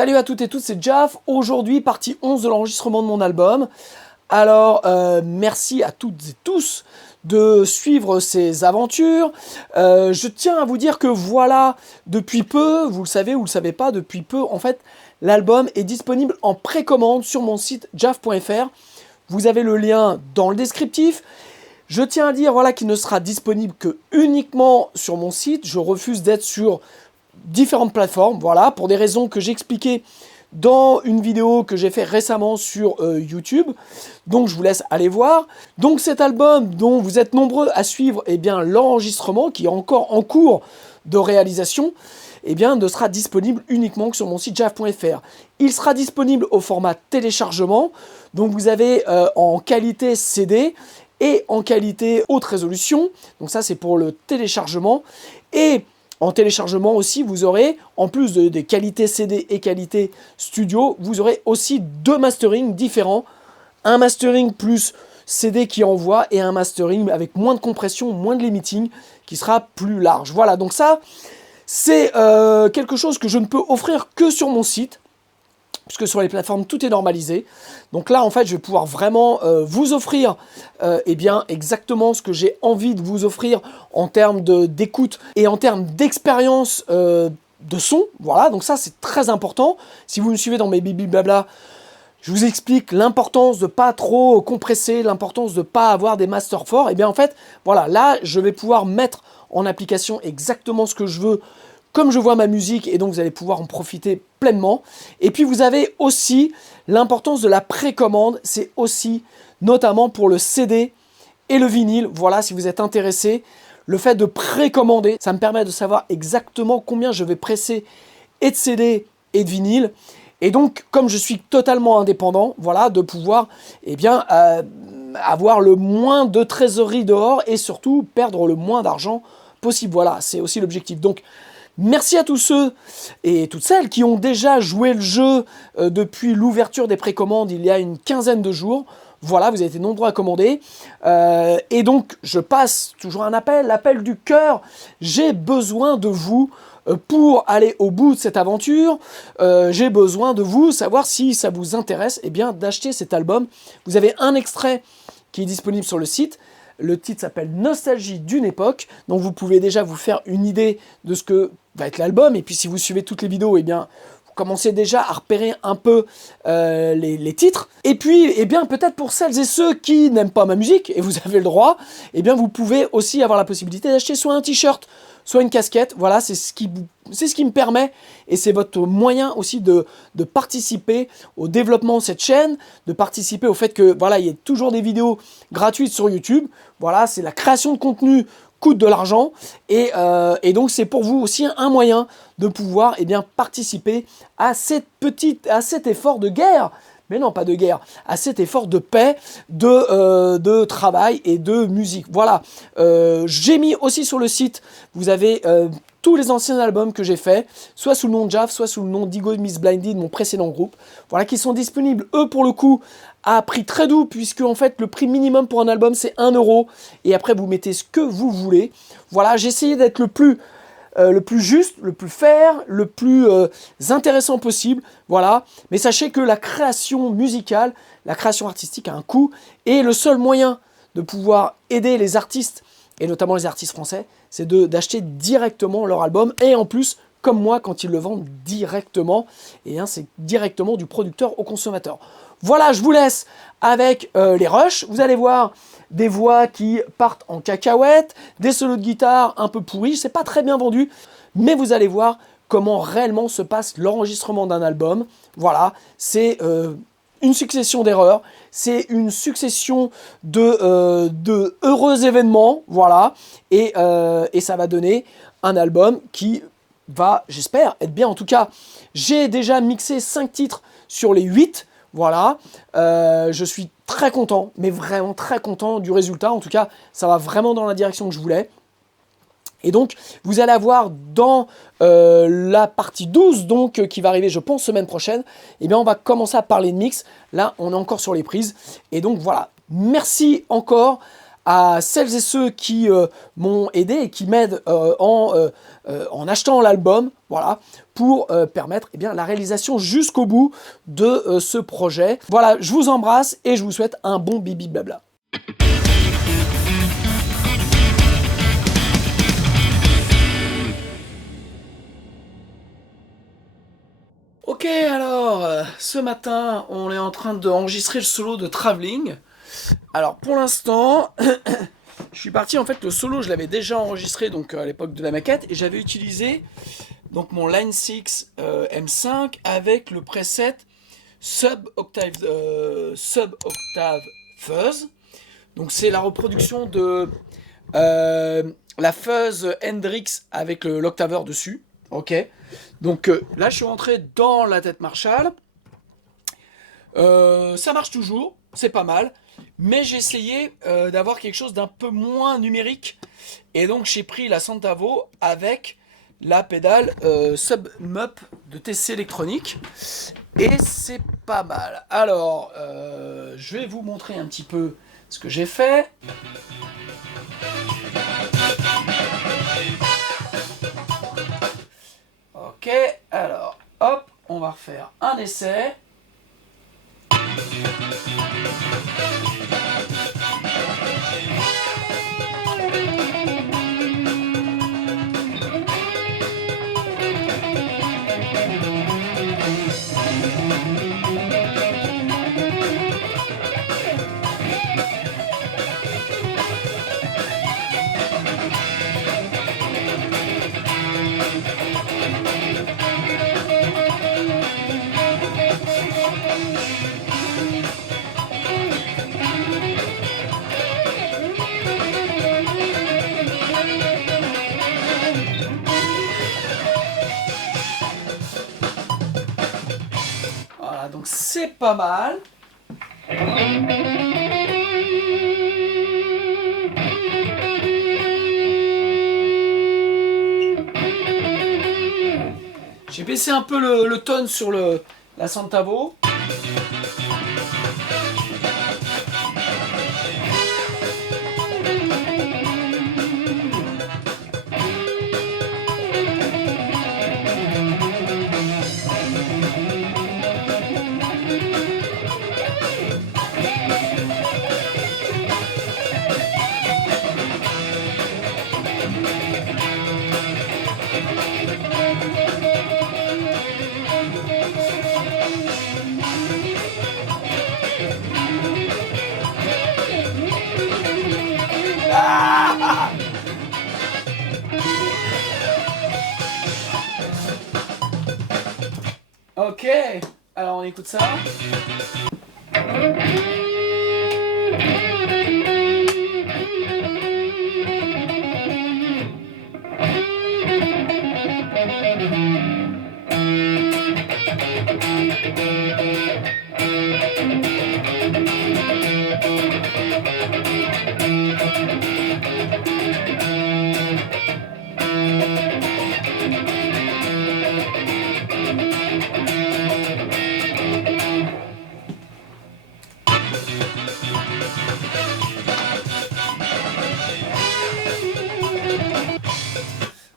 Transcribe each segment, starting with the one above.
Salut à toutes et tous, c'est Jaf. Aujourd'hui, partie 11 de l'enregistrement de mon album. Alors, merci à toutes et tous de suivre ces aventures. Je tiens à vous dire que voilà, depuis peu, vous le savez ou vous le savez pas, depuis peu, en fait, l'album est disponible en précommande sur mon site jaf.fr. Vous avez le lien dans le descriptif. Je tiens à dire voilà, qu'il ne sera disponible que uniquement sur mon site. Je refuse d'être sur différentes plateformes, voilà, pour des raisons que j'ai expliquées dans une vidéo que j'ai fait récemment sur YouTube. Donc je vous laisse aller voir. Donc cet album dont vous êtes nombreux à suivre, eh bien l'enregistrement qui est encore en cours de réalisation, eh bien ne sera disponible uniquement que sur mon site jaf.fr. Il sera disponible au format téléchargement. Donc vous avez en qualité CD et en qualité haute résolution. Donc ça c'est pour le téléchargement. Et en téléchargement aussi, vous aurez, en plus des qualités CD et qualité studio, vous aurez aussi deux masterings différents. Un mastering plus CD qui envoie et un mastering avec moins de compression, moins de limiting, qui sera plus large. Voilà, donc ça, c'est quelque chose que je ne peux offrir que sur mon site, puisque sur les plateformes, tout est normalisé. Donc là, en fait, je vais pouvoir vraiment vous offrir eh bien, exactement ce que j'ai envie de vous offrir en termes d'écoute et en termes d'expérience de son. Voilà, donc ça, c'est très important. Si vous me suivez dans mes bibi blabla, je vous explique l'importance de ne pas trop compresser, l'importance de ne pas avoir des masters forts. Et bien, en fait, voilà, là, je vais pouvoir mettre en application exactement ce que je veux, comme je vois ma musique, et donc vous allez pouvoir en profiter pleinement. Et puis vous avez aussi l'importance de la précommande, c'est aussi notamment pour le CD et le vinyle. Voilà, si vous êtes intéressé, le fait de précommander, ça me permet de savoir exactement combien je vais presser et de CD et de vinyle. Et donc, comme je suis totalement indépendant, voilà, de pouvoir eh bien, avoir le moins de trésorerie dehors et surtout perdre le moins d'argent possible. Voilà, c'est aussi l'objectif. Donc, merci à tous ceux et toutes celles qui ont déjà joué le jeu depuis l'ouverture des précommandes il y a une quinzaine de jours. Voilà, vous avez été nombreux à commander. Et donc, je passe toujours un appel, l'appel du cœur. J'ai besoin de vous pour aller au bout de cette aventure. J'ai besoin de vous, savoir si ça vous intéresse, eh bien, d'acheter cet album. Vous avez un extrait qui est disponible sur le site. Le titre s'appelle Nostalgie d'une époque, donc vous pouvez déjà vous faire une idée de ce que va être l'album, et puis si vous suivez toutes les vidéos, eh bien, vous commencez déjà à repérer un peu les titres. Et puis, eh bien, peut-être pour celles et ceux qui n'aiment pas ma musique, et vous avez le droit, eh bien, vous pouvez aussi avoir la possibilité d'acheter soit un t-shirt, soit une casquette. Voilà, c'est ce qui me permet, et c'est votre moyen aussi de participer au développement de cette chaîne, de participer au fait que voilà, il y ait toujours des vidéos gratuites sur YouTube. Voilà, c'est la création de contenu coûte de l'argent, et donc c'est pour vous aussi un moyen de pouvoir eh bien, participer à cet effort de guerre. Mais non, pas de guerre, à cet effort de paix, de travail et de musique. Voilà, j'ai mis aussi sur le site, vous avez tous les anciens albums que j'ai faits, soit sous le nom de Jaf, soit sous le nom d'Ego Miss Blinded, mon précédent groupe. Voilà, qui sont disponibles, eux, pour le coup, à prix très doux, puisque en fait, le prix minimum pour un album, c'est 1 €. Et après, vous mettez ce que vous voulez. Voilà, j'ai essayé d'être le plus juste, le plus fair, le plus intéressant possible, voilà. Mais sachez que la création musicale, la création artistique a un coût, et le seul moyen de pouvoir aider les artistes, et notamment les artistes français, c'est d'acheter directement leur album, et en plus, comme moi, quand ils le vendent directement, et hein, c'est directement du producteur au consommateur. Voilà, je vous laisse avec les rushs. Vous allez voir des voix qui partent en cacahuète, des solos de guitare un peu pourris, c'est pas très bien vendu, mais vous allez voir comment réellement se passe l'enregistrement d'un album. Voilà, c'est une succession d'erreurs, c'est une succession de heureux événements, voilà, et ça va donner un album qui va, j'espère, être bien. En tout cas, j'ai déjà mixé 5 titres sur les 8, voilà, je suis très content, mais vraiment très content du résultat. En tout cas, ça va vraiment dans la direction que je voulais. Et donc, vous allez avoir dans la partie 12, donc, qui va arriver, je pense, semaine prochaine, eh bien, on va commencer à parler de mix. Là, on est encore sur les prises. Et donc, voilà. Merci encore à celles et ceux qui m'ont aidé et qui m'aident en achetant l'album, voilà, pour permettre eh bien, la réalisation jusqu'au bout de ce projet. Voilà, je vous embrasse et je vous souhaite un bon bibi blabla. Ok, alors, ce matin, on est en train d'enregistrer le solo de Traveling. Alors, pour l'instant, je suis parti, en fait, le solo, je l'avais déjà enregistré, donc à l'époque de la maquette, et j'avais utilisé donc mon Line 6 M5 avec le preset Sub-Octave Fuzz. Donc, c'est la reproduction de la fuzz Hendrix avec l'octaveur dessus. Ok. Donc là, je suis rentré dans la tête Marshall. Ça marche toujours, c'est pas mal. Mais j'ai essayé d'avoir quelque chose d'un peu moins numérique. Et donc, j'ai pris la Santavo avec la pédale Sub-Mup de TC Electronic. Et c'est pas mal. Alors, je vais vous montrer un petit peu ce que j'ai fait. Ok, alors, hop, on va refaire un essai. Voilà, donc c'est pas mal. J'ai baissé un peu le tone sur la Santavo. Ah! Ok, alors on écoute ça.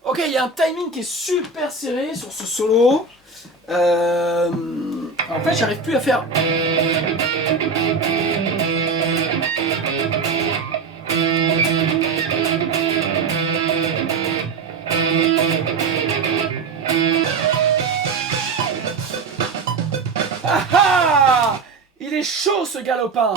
Ok, il y a un timing qui est super serré sur ce solo. En fait, j'arrive plus à faire. Ah ah! Il est chaud ce galopin!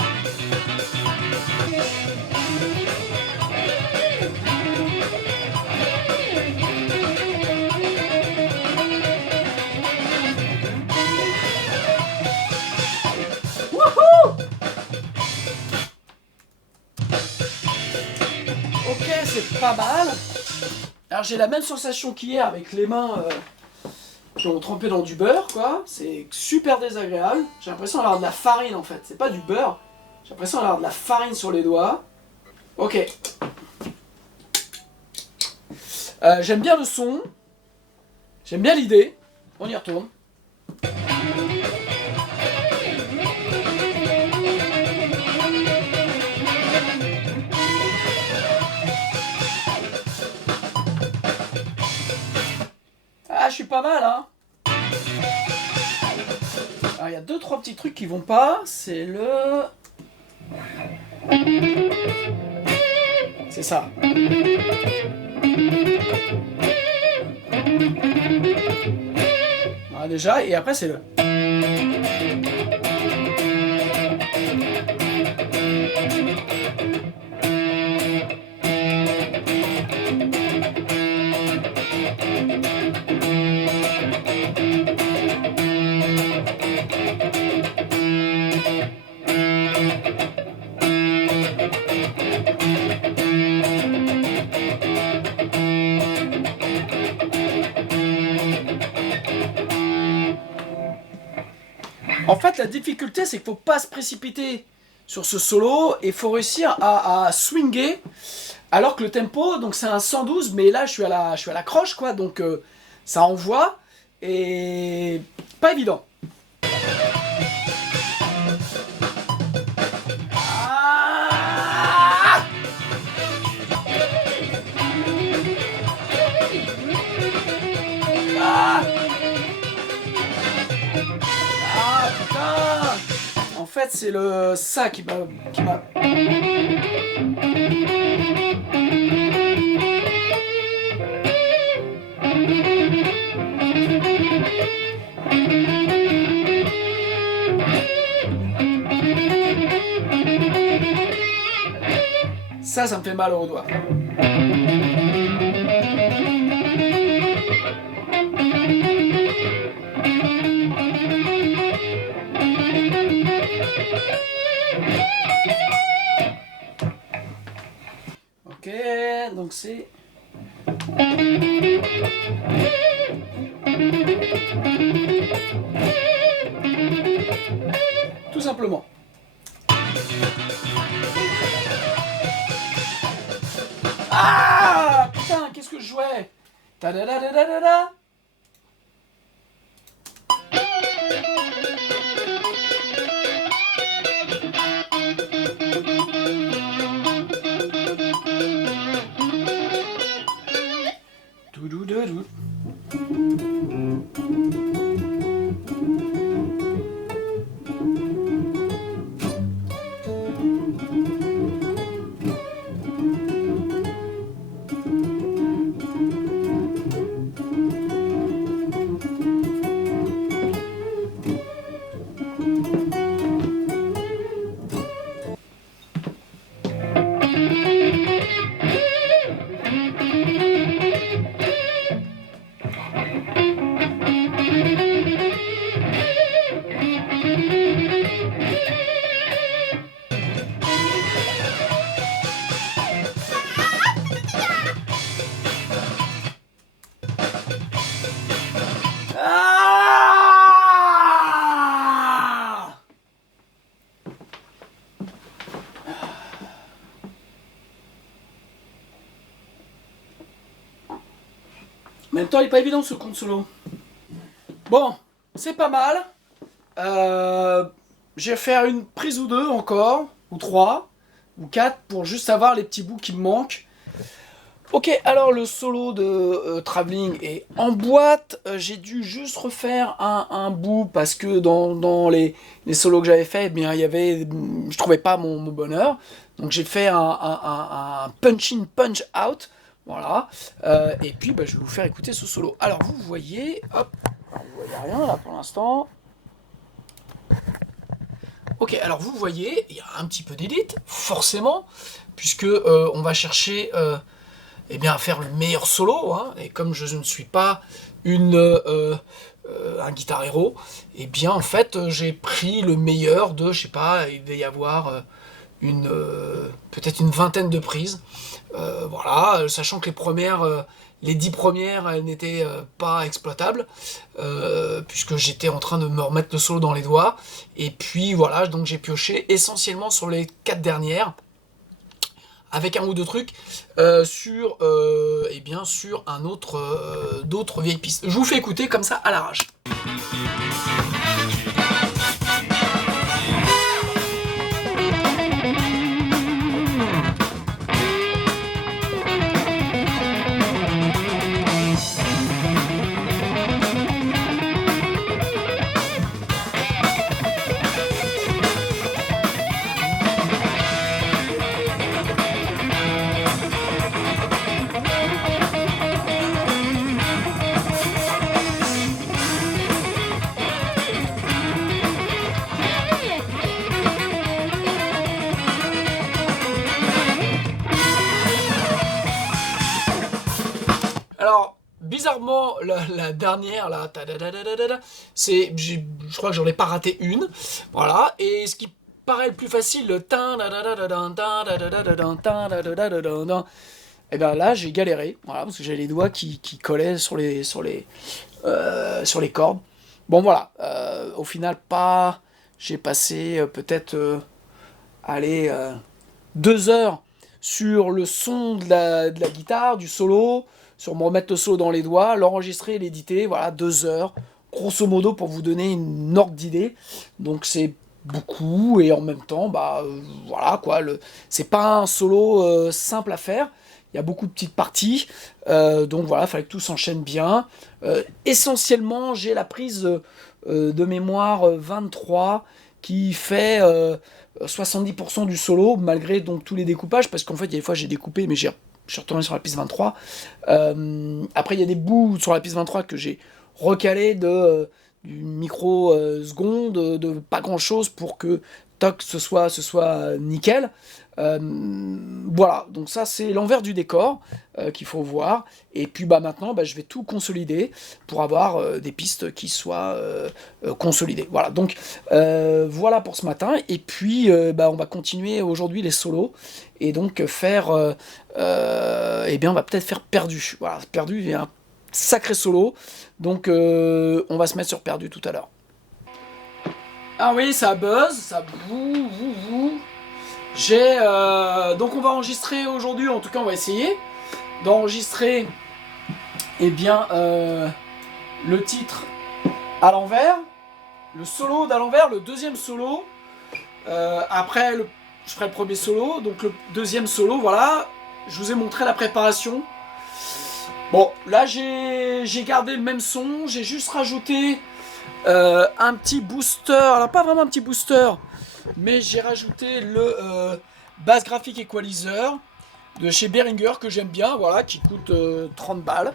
Ok, c'est pas mal. Alors j'ai la même sensation qu'hier avec les mains qui ont trempé dans du beurre, quoi. C'est super désagréable. J'ai l'impression d'avoir de la farine en fait. C'est pas du beurre. J'ai l'impression d'avoir de la farine sur les doigts. Ok. J'aime bien le son. J'aime bien l'idée. On y retourne. Ah, je suis pas mal, hein. Alors, il y a 2-3 petits trucs qui vont pas. C'est le... C'est ça. Voilà, déjà, et après c'est le... En fait, la difficulté, c'est qu'il faut pas se précipiter sur ce solo et il faut réussir à swinger. Alors que le tempo, donc c'est un 112, mais là je suis à la croche, quoi, donc ça envoie et pas évident. Ah, ah, ah, putain. En fait, c'est le ça qui m'a... Ça me fait mal aux doigts. Ok, donc c'est... Tout simplement. Ah putain, qu'est-ce que je jouais? Ta-da-da-da-da-da-da. Doudou-doudou. Ah! En même temps, il n'est pas évident ce compte solo. Bon, c'est pas mal. Je vais faire une prise ou deux encore, ou trois, ou quatre, pour juste avoir les petits bouts qui me manquent. Ok, alors le solo de Travelling est en boîte. J'ai dû juste refaire un bout parce que dans les solos que j'avais fait, eh bien, je trouvais pas mon bonheur. Donc j'ai fait un punch in, punch out. Voilà. Et puis bah, je vais vous faire écouter ce solo. Alors vous voyez, hop, vous voyez rien là pour l'instant. Ok, alors vous voyez, il y a un petit peu d'edit, forcément, puisque on va chercher eh bien, à faire le meilleur solo, hein, et comme je ne suis pas un guitar hero, eh bien en fait j'ai pris le meilleur de, je sais pas, il devait y avoir peut-être une vingtaine de prises, voilà, sachant que les 10 premières, elles n'étaient pas exploitables, puisque j'étais en train de me remettre le solo dans les doigts, et puis voilà, donc j'ai pioché essentiellement sur les 4 dernières, avec un ou deux trucs sur un autre d'autres vieilles pistes. Je vous fais écouter comme ça à l'arrache. sûrement la dernière, là, c'est, je crois que j'en ai pas raté une, voilà, et ce qui paraît le plus facile, le et bien là j'ai galéré, voilà, parce que j'ai les doigts qui collaient sur les cordes. Bon voilà, au final pas, j'ai passé peut-être, allez, 2 heures sur le son de la guitare, du solo, sur me remettre le solo dans les doigts, l'enregistrer, l'éditer, voilà, 2 heures, grosso modo pour vous donner une ordre d'idée. Donc c'est beaucoup, et en même temps, bah voilà quoi, c'est pas un solo simple à faire. Il y a beaucoup de petites parties, donc voilà, il fallait que tout s'enchaîne bien. Essentiellement, j'ai la prise de mémoire 23 qui fait 70% du solo, malgré donc tous les découpages, parce qu'en fait, il y a des fois j'ai découpé, mais je suis retourné sur la piste 23. Après, il y a des bouts sur la piste 23 que j'ai recalé du micro second, de pas grand chose pour que toc, ce soit nickel. Voilà, donc ça c'est l'envers du décor qu'il faut voir. Et puis bah maintenant je vais tout consolider pour avoir des pistes qui soient consolidées. Voilà, donc voilà pour ce matin. Et puis on va continuer aujourd'hui les solos et donc faire, eh bien on va peut-être faire Perdu. Voilà, Perdu, il y a un sacré solo, donc on va se mettre sur Perdu tout à l'heure. Ah oui, ça buzz, ça bouh. Donc on va enregistrer aujourd'hui, en tout cas on va essayer d'enregistrer le titre à l'envers, le solo d'à l'envers, le deuxième solo. Après je ferai le premier solo, donc le deuxième solo, voilà. Je vous ai montré la préparation. Bon, là j'ai gardé le même son, j'ai juste rajouté un petit booster, alors pas vraiment un petit booster, mais j'ai rajouté le Bass Graphic Equalizer de chez Behringer que j'aime bien, voilà, qui coûte 30 balles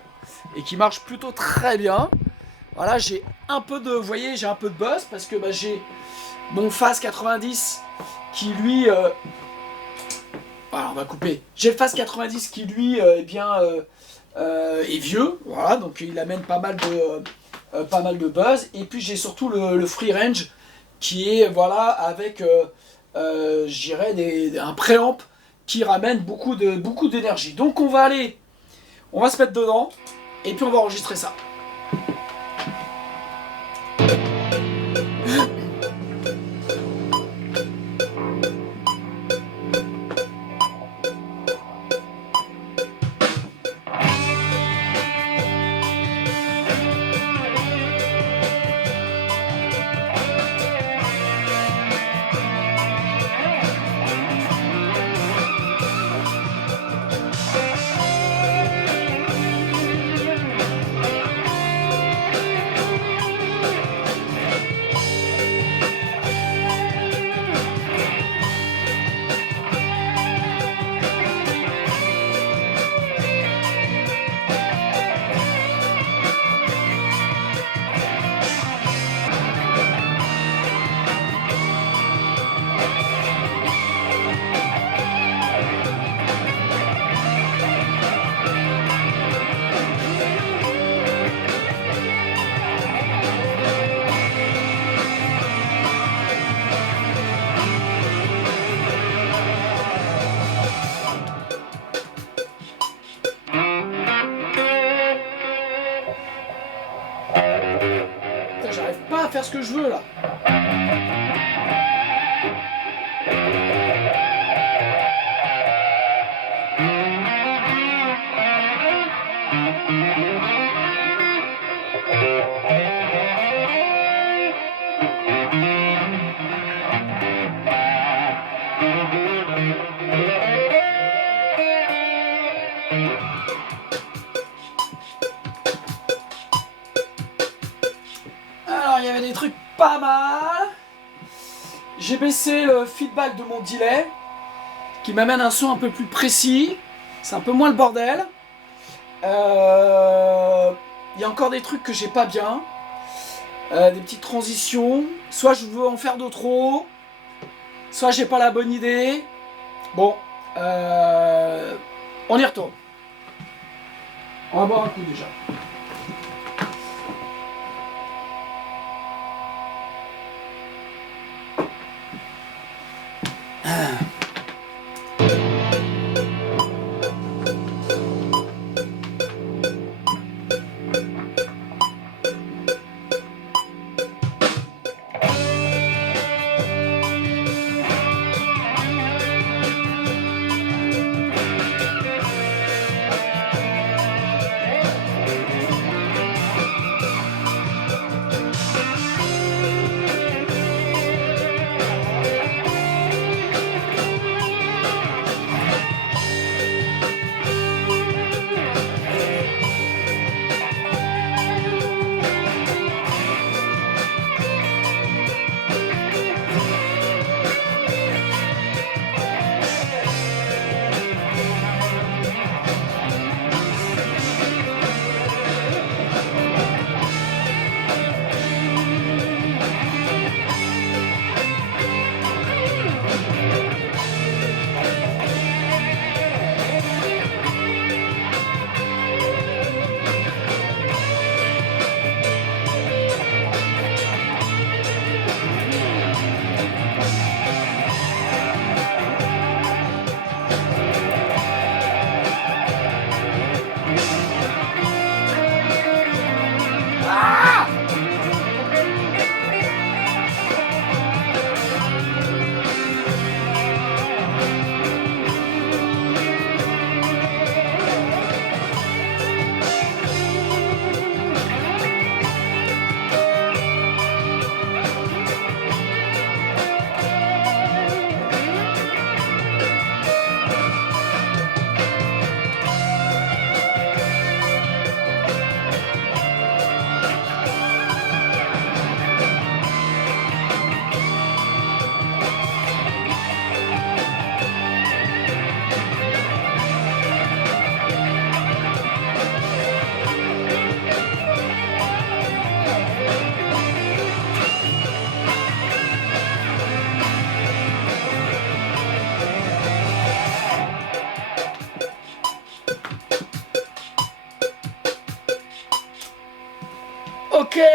et qui marche plutôt très bien. Voilà, j'ai un peu de, vous voyez, j'ai un peu de buzz parce que j'ai mon Phase 90 qui lui, voilà, on va couper. J'ai le Phase 90 qui lui, est vieux, voilà, donc il amène pas mal de buzz. Et puis j'ai surtout le Free Range qui est, voilà, avec je dirais un préamp qui ramène beaucoup d'énergie. Donc on va se mettre dedans et puis on va enregistrer ça. J'arrive pas à faire ce que je veux là. Alors il y avait des trucs pas mal. J'ai baissé le feedback de mon delay qui m'amène un son un peu plus précis. C'est un peu moins le bordel. Il y a encore des trucs que j'ai pas bien. Des petites transitions. Soit je veux en faire de trop, soit j'ai pas la bonne idée. Bon, on y retourne. On va boire un coup déjà.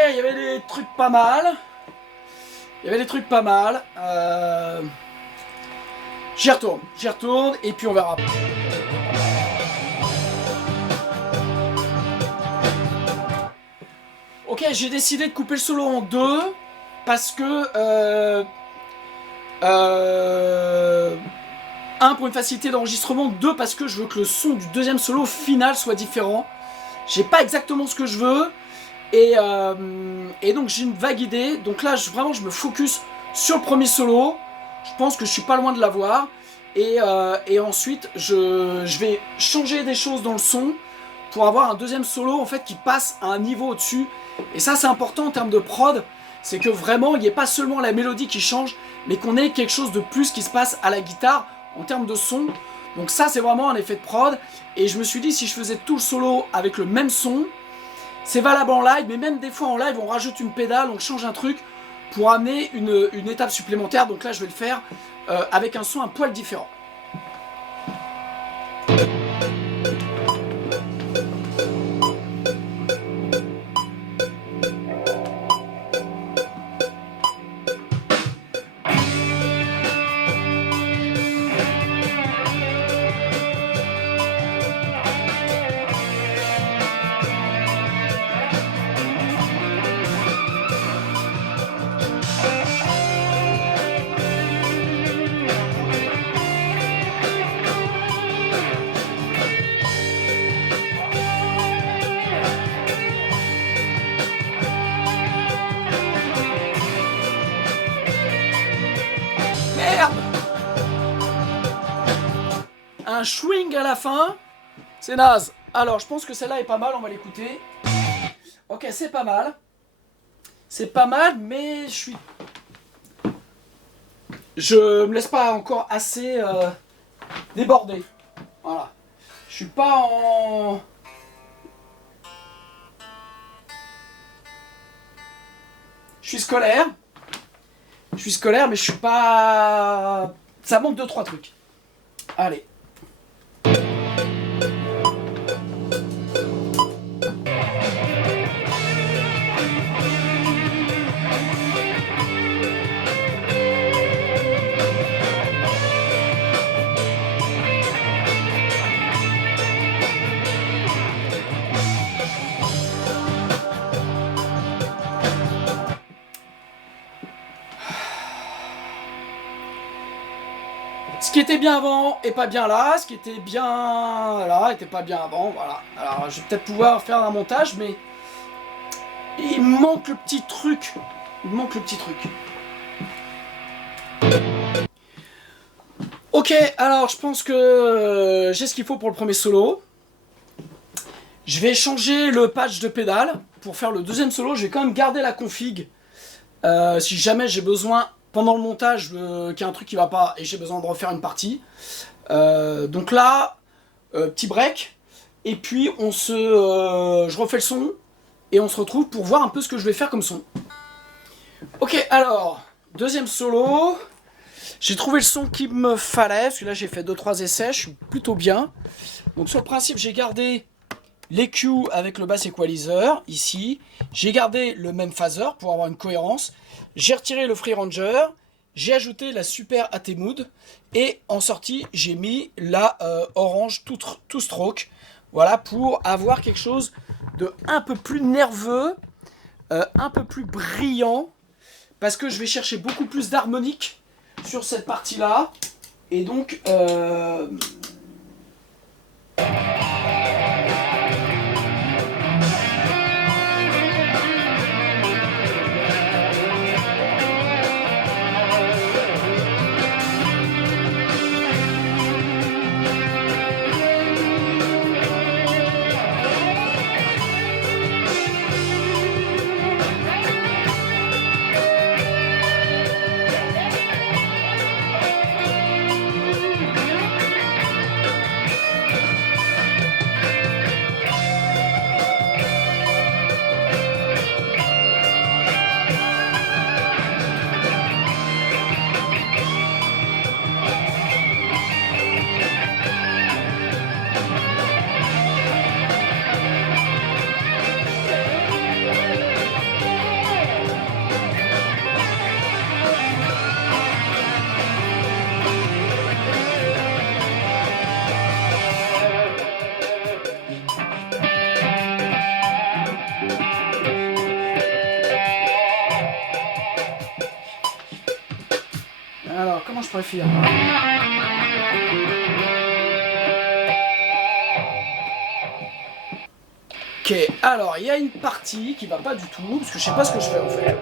il y avait des trucs pas mal. J'y retourne, et puis on verra. Ok, j'ai décidé de couper le solo en deux, parce que... un, pour une facilité d'enregistrement, deux, parce que je veux que le son du deuxième solo final soit différent. J'ai pas exactement ce que je veux, et donc j'ai une vague idée. Donc là, vraiment, je me focus sur le premier solo. Je pense que je suis pas loin de l'avoir. Et ensuite, je vais changer des choses dans le son pour avoir un deuxième solo en fait qui passe à un niveau au-dessus. Et ça, c'est important en termes de prod. C'est que vraiment, il n'y ait pas seulement la mélodie qui change, mais qu'on ait quelque chose de plus qui se passe à la guitare en termes de son. Donc ça, c'est vraiment un effet de prod. Et je me suis dit, si je faisais tout le solo avec le même son, c'est valable en live, mais même des fois en live, on rajoute une pédale, on change un truc pour amener une étape supplémentaire. Donc là, je vais le faire avec un son un poil différent. Un swing à la fin, c'est naze. Alors, je pense que celle-là est pas mal, on va l'écouter. Ok, c'est pas mal. C'est pas mal, mais je me laisse pas encore assez déborder. Voilà. Je suis pas en... Je suis scolaire, mais je suis pas... Ça manque 2-3 trucs. Allez. Ce qui était bien avant est pas bien là, ce qui était bien là était pas bien avant, voilà. Alors je vais peut-être pouvoir faire un montage, mais il manque le petit truc. Ok, alors je pense que j'ai ce qu'il faut pour le premier solo. Je vais changer le patch de pédale pour faire le deuxième solo. Je vais quand même garder la config si jamais j'ai besoin pendant le montage qu'il y a un truc qui va pas et j'ai besoin de refaire une partie. Donc là, petit break. Et puis je refais le son et on se retrouve pour voir un peu ce que je vais faire comme son. Ok, alors, deuxième solo. J'ai trouvé le son qu'il me fallait, parce que là j'ai fait 2-3 essais, je suis plutôt bien. Donc sur le principe, j'ai gardé l'EQ avec le bass equalizer, ici. J'ai gardé le même phaser pour avoir une cohérence. J'ai retiré le Free Ranger, j'ai ajouté la Super AT Mood, et en sortie, j'ai mis la Orange Two Stroke. Voilà, pour avoir quelque chose de un peu plus nerveux, un peu plus brillant, parce que je vais chercher beaucoup plus d'harmonique sur cette partie-là. Et donc... Alors, comment je préfère? Ok, alors il y a une partie qui va pas du tout, parce que je sais pas ce que je fais en fait.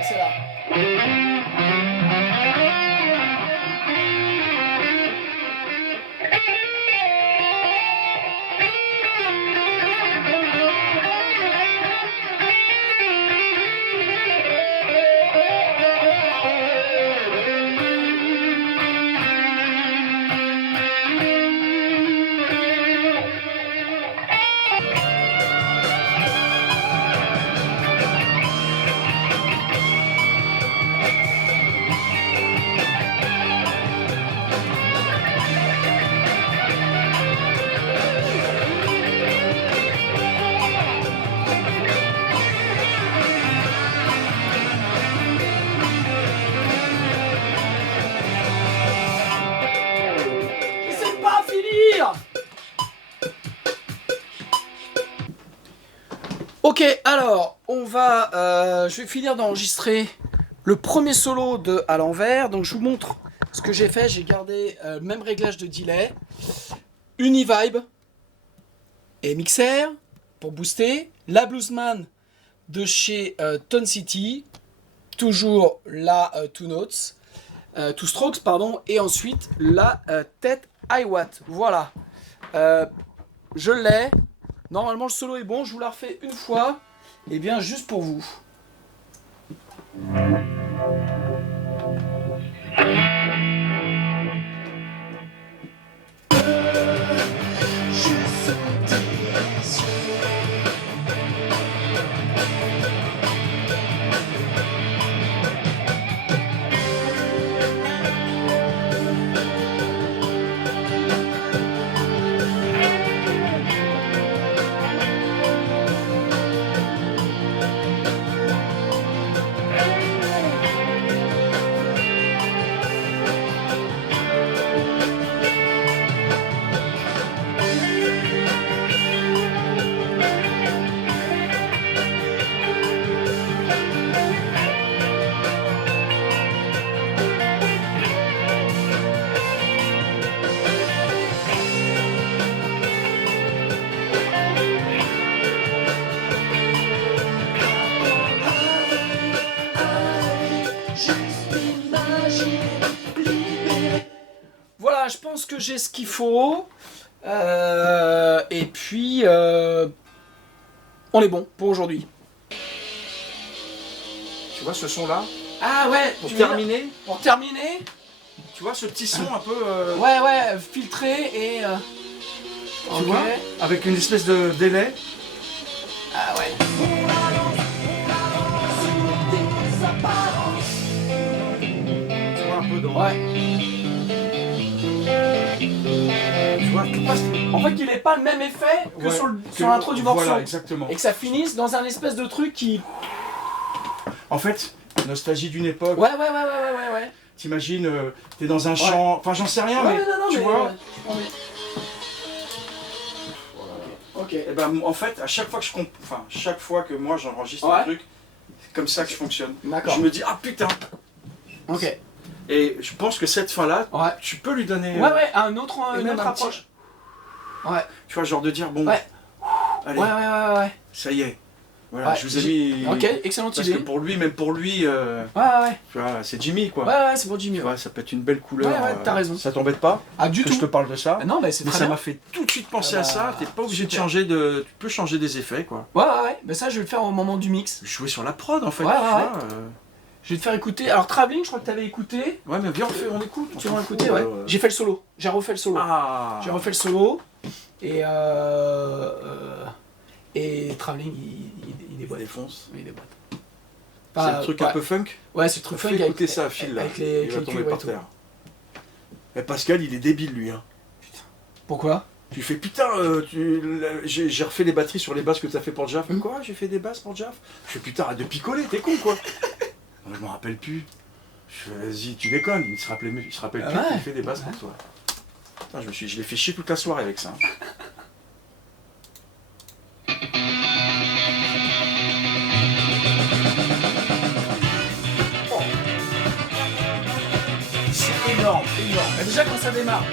Et c'est là. C'est pas à finir. Ok, alors on va, je vais finir d'enregistrer le premier solo de à l'envers. Donc je vous montre ce que j'ai fait. J'ai gardé le même réglage de delay, Univibe et mixer pour booster, la Bluesman de chez Tone City, toujours la Two Notes, Two Strokes pardon, et ensuite la tête iWatt. Voilà, je l'ai. Normalement le solo est bon, je vous la refais une fois, et bien juste pour vous. Voilà, je pense que j'ai ce qu'il faut. Et puis, on est bon pour aujourd'hui. Tu vois ce son là? Ah ouais, Pour terminer, tu vois ce petit son un peu... ouais, filtré et... tu vois, avec une espèce de délai. Ah ouais. Tu vois un peu dans... Ouais. Tu vois, tout passe... En fait, il n'est pas le même effet que Ouais, sur l'intro du morceau. Voilà, exactement. Et que ça finisse dans un espèce de truc qui... En fait, nostalgie d'une époque. Ouais. T'imagines, t'es dans un champ... Enfin, j'en sais rien, mais tu vois... Ok. Et ben, en fait, à chaque fois que chaque fois que moi j'enregistre un truc, c'est comme ça que je fonctionne. D'accord. Je me dis, ah putain. Ok. Et je pense que cette fin-là, Ouais. tu peux lui donner... Ouais, une autre approche. Ouais. Tu vois, genre de dire, bon, Ouais. allez, Ouais. ça y est. Voilà, Ouais, je vous ai mis... Ok, excellente Parce idée. que pour lui, même pour lui, Ouais. tu vois, c'est Jimmy, quoi. Ouais, c'est pour Jimmy. Tu vois, ça peut être une belle couleur. Ouais, t'as raison. Ça t'embête pas Ah, du que tout. je te parle de ça? Non, mais c'est Mais très ça bien. m'a fait tout de suite penser Ah à ça. bah, T'es pas obligé de super. changer de... Tu peux changer des effets, quoi. Ouais. Mais ça, je vais le faire au moment du mix. Jouer sur la prod, en fait. Ouais, tu ouais, vois, Je vais te faire écouter. Alors, Traveling, je crois que t'avais écouté. Ouais, mais viens, on écoute. Tu vas écouter, ouais. J'ai fait le solo. J'ai refait le solo. Ah. J'ai refait le solo. Et Traveling, il déboîte. Défonce. Il déboîte. C'est le truc un peu funk. Ouais, c'est le truc funk. Fais écouter ça à Phil, là. Avec les Il va tomber cuivres et par tout. terre. Et Pascal, il est débile, lui. Hein. Pourquoi? Tu fais putain, j'ai refait les batteries sur les basses que t'as fait pour Jaff. Quoi? J'ai fait des basses pour Jaff? Je fais putain, arrête de picoler, t'es con quoi? Je m'en rappelle plus. Je fais vas-y, tu déconnes, il se rappelle plus qu'il fait des basses pour toi. Putain, je l'ai fait chier toute la soirée avec ça. Déjà quand ça démarre.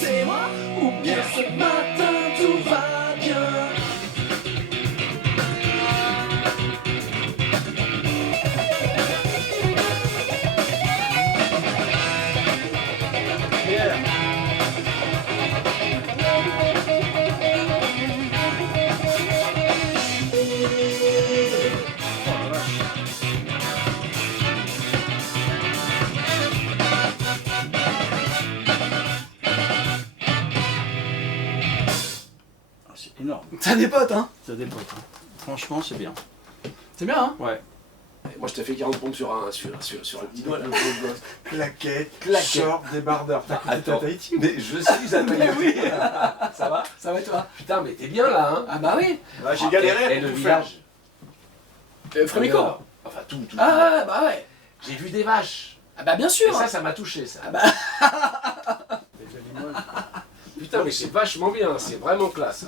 C'est moi ou bien ce matin tout va bien. C'est énorme. T'as des potes, hein? Ça dépote. Hein. Franchement, c'est bien. C'est bien, hein? Ouais. Moi je te fais 40 pompes sur un petit doigt là. Claquette, Claquette. short, débardeur. T'as cru que t'étais à Attends, Tahiti? mais je suis à Mais oui. Ça va? Ça va et toi? Putain, mais t'es bien là, hein? Ah bah oui. Bah, j'ai galéré Et pour le tout faire. village. Frémico. Enfin, tout. Ah bah ouais. J'ai vu des vaches. Ah bah bien Et sûr. ça m'a touché, ça. Ah bah Les animaux. Putain, mais c'est vachement bien, c'est vraiment classe.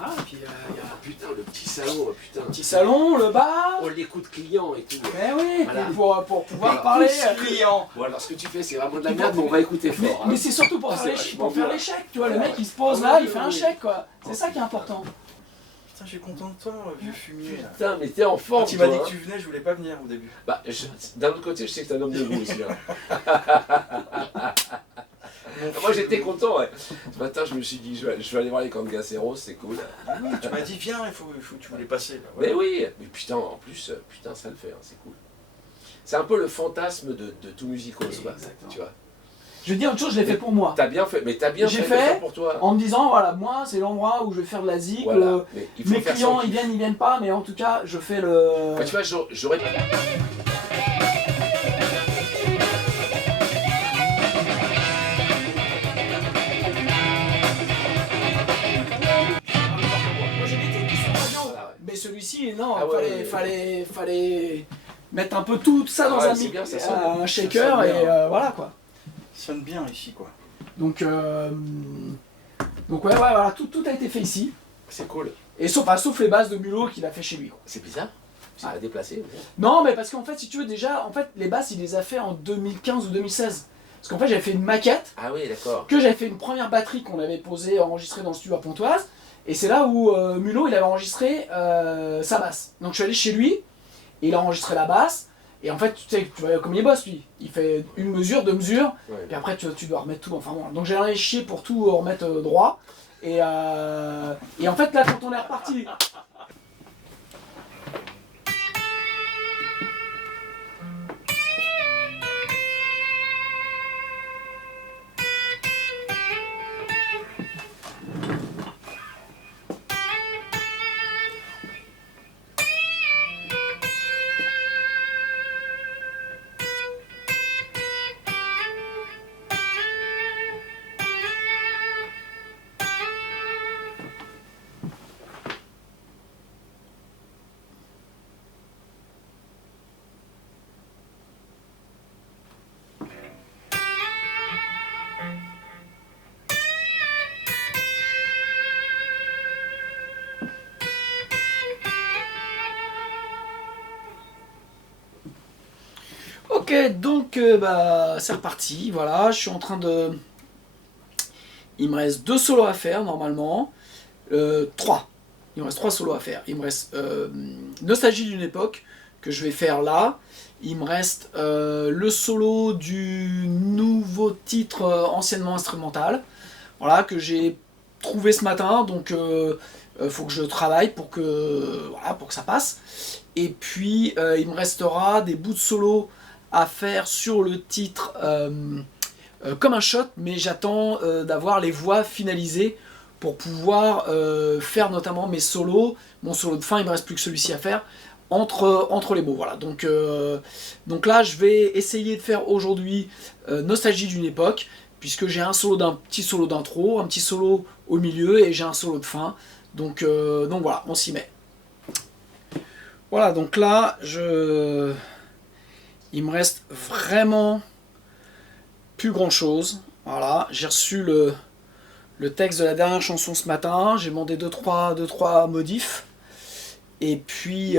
ah, et puis il y a Ah, putain, le petit salon, putain. un petit salon, le bar. Oh, l'écoute client et tout. Eh oui, Voilà. pour pouvoir parler. Client. Bon, alors ce que tu fais, c'est vraiment de la merde, mais on va écouter Mais, fort. mais hein. c'est surtout pour Ah, faire c'est les vachement pour faire bien. les chèques, tu vois, le Ouais. mec il se pose Ah là, oui, il fait oui, un oui. chèque quoi. C'est ça qui est important. Putain, je suis content de toi, vieux fumier. Là. Putain, mais t'es en forme. Quand il m'a toi, dit hein. que tu venais, je voulais pas venir au début. Bah, d'un autre côté, je sais que t'es un homme de goût aussi. Hein. Moi j'étais content, ouais. Ce matin, je me suis dit, je vais aller voir les Cangaceros, c'est cool. Oui, tu m'as dit, viens, il faut tu voulais passer. Là. Mais oui, mais putain, en plus, putain, ça le fait, hein, c'est cool. C'est un peu le fantasme de tout musicos, quoi. Exactement. Tu vois. Je veux dire autre chose, je l'ai fait pour moi. T'as bien fait, mais t'as bien J'ai fait de le fait faire pour toi. En me disant, voilà, moi c'est l'endroit où je vais faire de la zik. Voilà. Mais il faut Mes faire clients ça. ils viennent pas, mais en tout cas je fais le. Bah, tu vois, j'aurais. Moi j'ai des trucs qui sont pas bien. Voilà, ouais. Mais celui-ci, non, Ah ouais, fallait mettre un peu tout ça dans Ah ouais, un, c'est bien, ça sonne. un shaker Ça sonne et bien. voilà quoi. Il sonne bien ici, quoi. Donc ouais, voilà, tout a été fait ici. C'est cool. Et sauf les bases de Mulot qu'il a fait chez lui. Quoi. C'est bizarre. Ça Ah. va déplacer. Non, mais parce qu'en fait, si tu veux, déjà, en fait, les basses, il les a fait en 2015 ou 2016. Parce qu'en fait, j'avais fait une maquette, Ah oui, d'accord. que j'avais fait une première batterie qu'on avait posée, enregistrée dans le studio à Pontoise. Et c'est là où Mulot, il avait enregistré sa basse. Donc je suis allé chez lui, et il a enregistré la basse. Et en fait, tu sais, tu vois comme il bosse, lui. Il fait une mesure, deux mesures, Ouais. et après, tu dois remettre tout. Enfin bon. Donc j'ai allé chier pour tout remettre droit. Et en fait, là, quand on est reparti. Ok, donc bah, c'est reparti, voilà, je suis en train de... Il me reste 2 solos à faire normalement, 3. Il me reste 3 solos à faire. Il me reste Nostalgie d'une époque, que je vais faire là. Il me reste le solo du nouveau titre anciennement instrumental, voilà, que j'ai trouvé ce matin, donc faut que je travaille pour que, voilà, pour que ça passe. Et puis il me restera des bouts de solo à faire sur le titre comme un shot, mais j'attends d'avoir les voix finalisées pour pouvoir faire notamment mes solos. Mon solo de fin, il me reste plus que celui-ci à faire entre les mots. Voilà. Donc là, je vais essayer de faire aujourd'hui Nostalgie d'une époque, puisque j'ai un petit solo d'intro, un petit solo au milieu et j'ai un solo de fin. Donc voilà, on s'y met. Voilà, donc là, il me reste vraiment plus grand chose. Voilà, j'ai reçu le texte de la dernière chanson ce matin. J'ai demandé deux trois modifs. Et puis,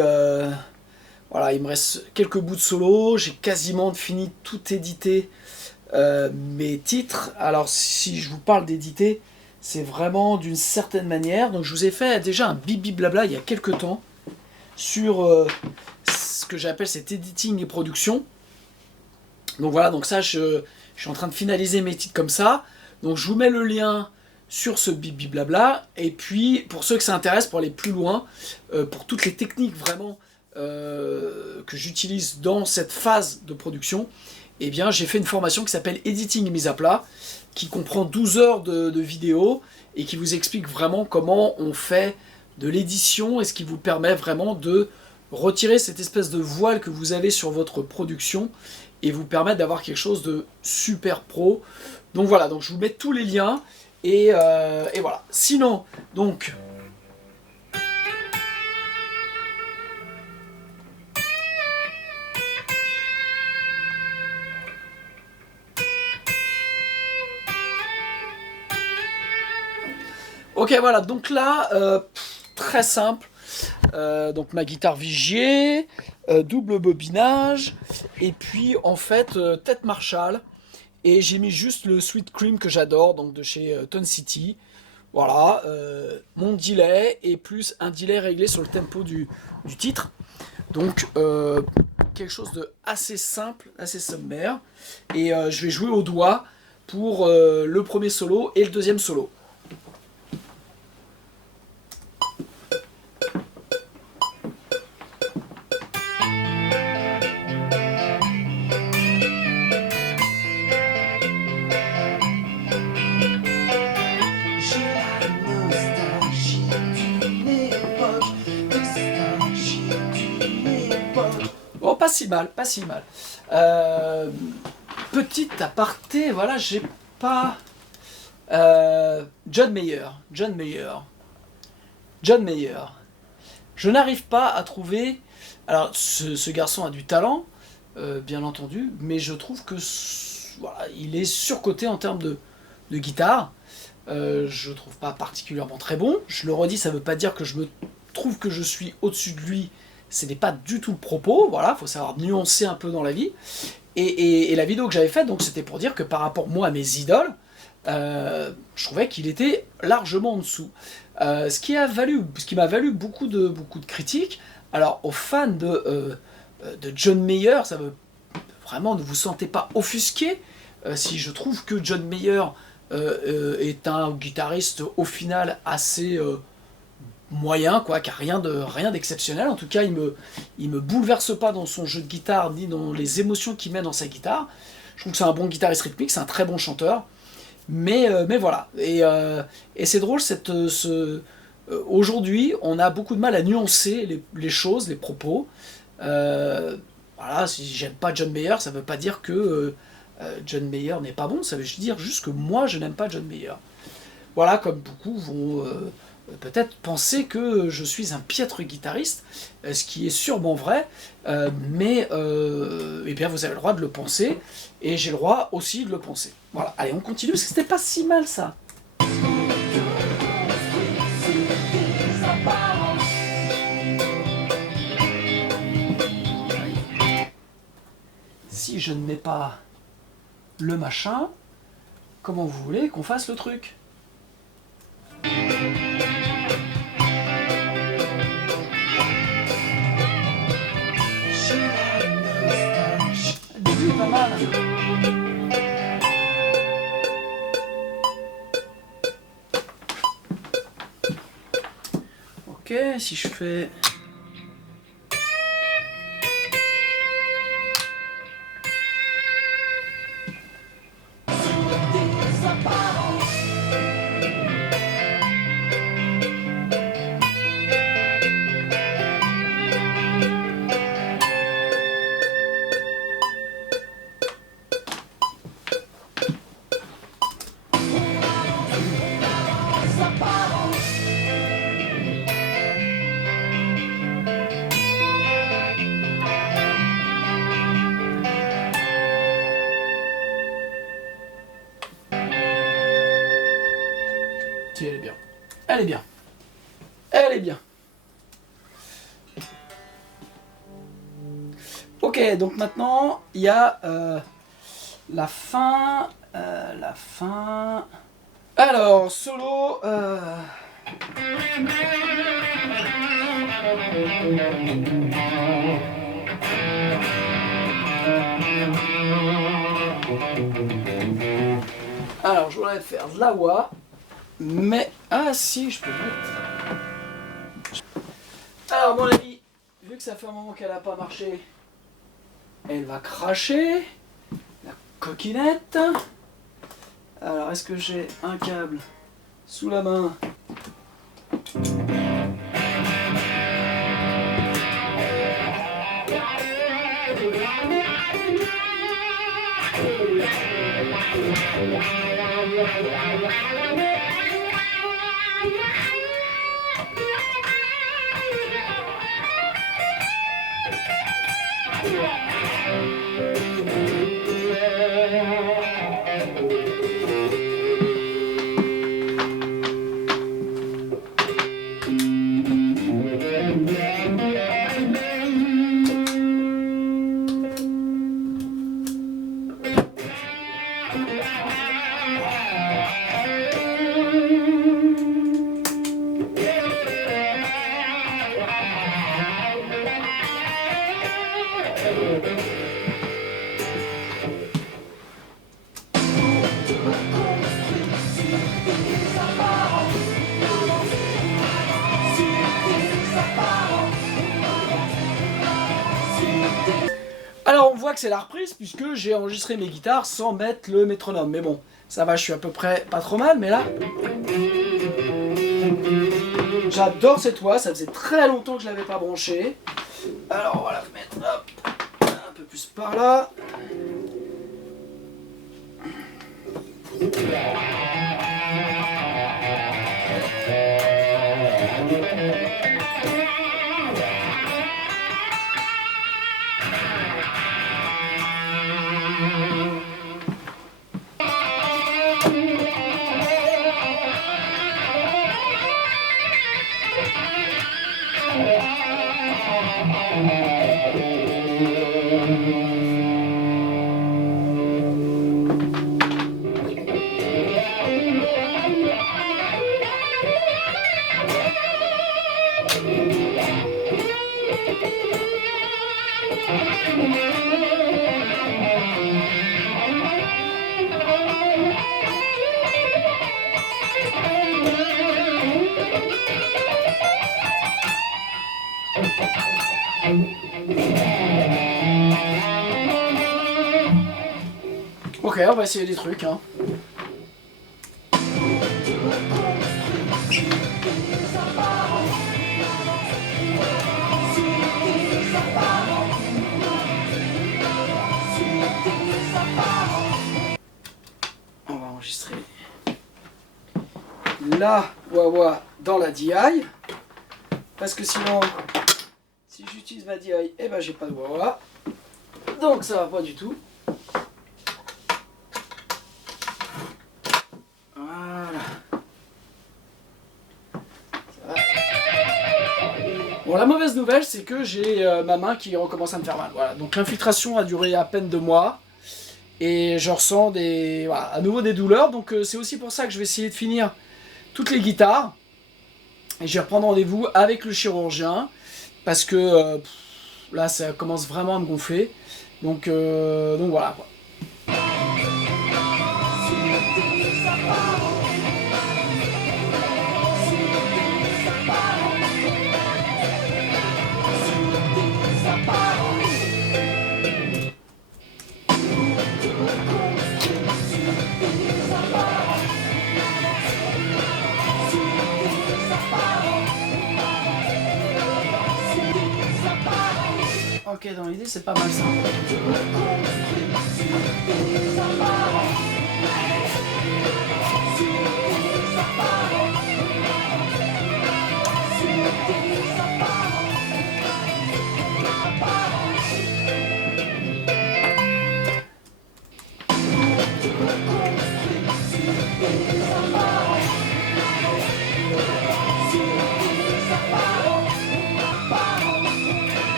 voilà, il me reste quelques bouts de solo. J'ai quasiment fini tout éditer mes titres. Alors, si je vous parle d'éditer, c'est vraiment d'une certaine manière. Donc, je vous ai fait déjà un bibi blabla il y a quelques temps sur ce que j'appelle cet editing et production. Donc voilà, donc ça, je suis en train de finaliser mes titres comme ça. Donc, je vous mets le lien sur ce bibi blabla. Et puis, pour ceux que ça intéresse, pour aller plus loin, pour toutes les techniques vraiment que j'utilise dans cette phase de production, eh bien, j'ai fait une formation qui s'appelle Editing et mise à plat, qui comprend 12 heures de vidéos et qui vous explique vraiment comment on fait de l'édition et ce qui vous permet vraiment de retirer cette espèce de voile que vous avez sur votre production et vous permettre d'avoir quelque chose de super pro. Donc voilà, donc je vous mets tous les liens et voilà. Sinon, donc... Ok, voilà, donc là, très simple. Donc ma guitare Vigier, double bobinage, et puis en fait, tête Marshall. Et j'ai mis juste le Sweet Cream que j'adore, donc de chez Tone City. Voilà, mon delay, et plus un delay réglé sur le tempo du titre. Donc, quelque chose de assez simple, assez sommaire. Et je vais jouer au doigt pour le premier solo et le deuxième solo. Oh, pas si mal, pas si mal. Petite aparté, voilà, j'ai pas... John Mayer. Je n'arrive pas à trouver... Alors, ce garçon a du talent, bien entendu, mais je trouve que voilà, il est surcoté en termes de guitare. Je le trouve pas particulièrement très bon. Je le redis, ça veut pas dire que je me trouve que je suis au-dessus de lui. Ce n'est pas du tout le propos. Voilà, faut savoir nuancer un peu dans la vie. Et la vidéo que j'avais faite, donc c'était pour dire que par rapport moi à mes idoles, je trouvais qu'il était largement en dessous. Ce qui m'a valu beaucoup de critiques. Alors aux fans de John Mayer, ça veut vraiment, ne vous sentez pas offusqué si je trouve que John Mayer est un guitariste au final assez moyen, quoi, qui a rien d'exceptionnel. En tout cas, il me bouleverse pas dans son jeu de guitare ni dans les émotions qu'il met dans sa guitare. Je trouve que c'est un bon guitariste rythmique, c'est un très bon chanteur. Mais voilà. Et c'est drôle, aujourd'hui, on a beaucoup de mal à nuancer les choses, les propos. Voilà, si j'aime pas John Mayer, ça veut pas dire que John Mayer n'est pas bon, ça veut dire juste que moi, je n'aime pas John Mayer. Voilà, comme beaucoup vont peut-être penser que je suis un piètre guitariste, ce qui est sûrement vrai, mais eh bien vous avez le droit de le penser, et j'ai le droit aussi de le penser. Voilà, allez, on continue, parce que c'était pas si mal ça. Si je ne mets pas le machin, comment vous voulez qu'on fasse le truc ? Le début est pas mal. Ok, si je fais... Si, elle est bien. Elle est bien. Elle est bien. Ok, donc maintenant, il y a la fin. La fin. Alors, solo. Alors, je voudrais faire de la wah, mais... Ah si, je peux mettre... Alors, mon ami, vu que ça fait un moment qu'elle n'a pas marché, elle va cracher. La coquinette. Alors, est-ce que j'ai un câble sous la main? Alors on voit que c'est la reprise puisque j'ai enregistré mes guitares sans mettre le métronome. Mais bon, ça va, je suis à peu près pas trop mal, mais là... J'adore cette voix, ça faisait très longtemps que je l'avais pas branchée. Alors on va la mettre hop, un peu plus par là. Ok, on va essayer des trucs, hein. On va enregistrer la wah-wah dans la DI, parce que sinon, si j'utilise ma DI, eh ben j'ai pas de wah-wah, donc ça va pas du tout. Voilà. Ça va. Bon, la mauvaise nouvelle, c'est que j'ai ma main qui recommence à me faire mal. Voilà. Donc l'infiltration a duré à peine 2 mois. Et je ressens voilà, à nouveau des douleurs. Donc c'est aussi pour ça que je vais essayer de finir toutes les guitares. Et je vais reprendre rendez-vous avec le chirurgien. Parce que là, ça commence vraiment à me gonfler. Donc voilà, quoi. Ok, dans l'idée, c'est pas mal ça.